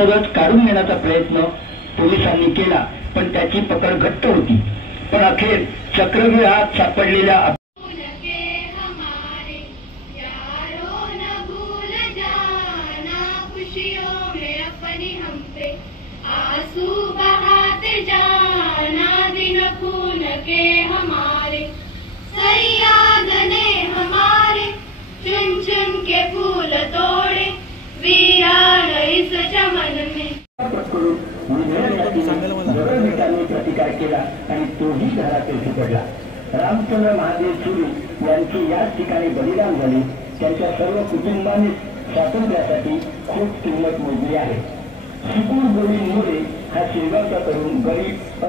सहज काढून नेण्याचा प्रयत्न पोलिसांनी केला, पण त्याची पकड घट्ट होती. पण अखेर चक्रव्यूहात सापडलेल्या आंसू बहाते जाना दिन खून के हमारे, सैयाद ने हमारे चुन चुन के फूल तोड़े, वीरान इस चमन में. प्रतिकार केला आणि तोही घरातील पडला. रामचंद्र महादेव सुरू यांची याच ठिकाणी बलिदान झाले. त्यांच्या सर्व कुटुंबाने स्वातंत्र्यासाठी खूप किंमत मोजली आहे. शिकून गोविंद मोरे हा शेगावचा तरुण गरीब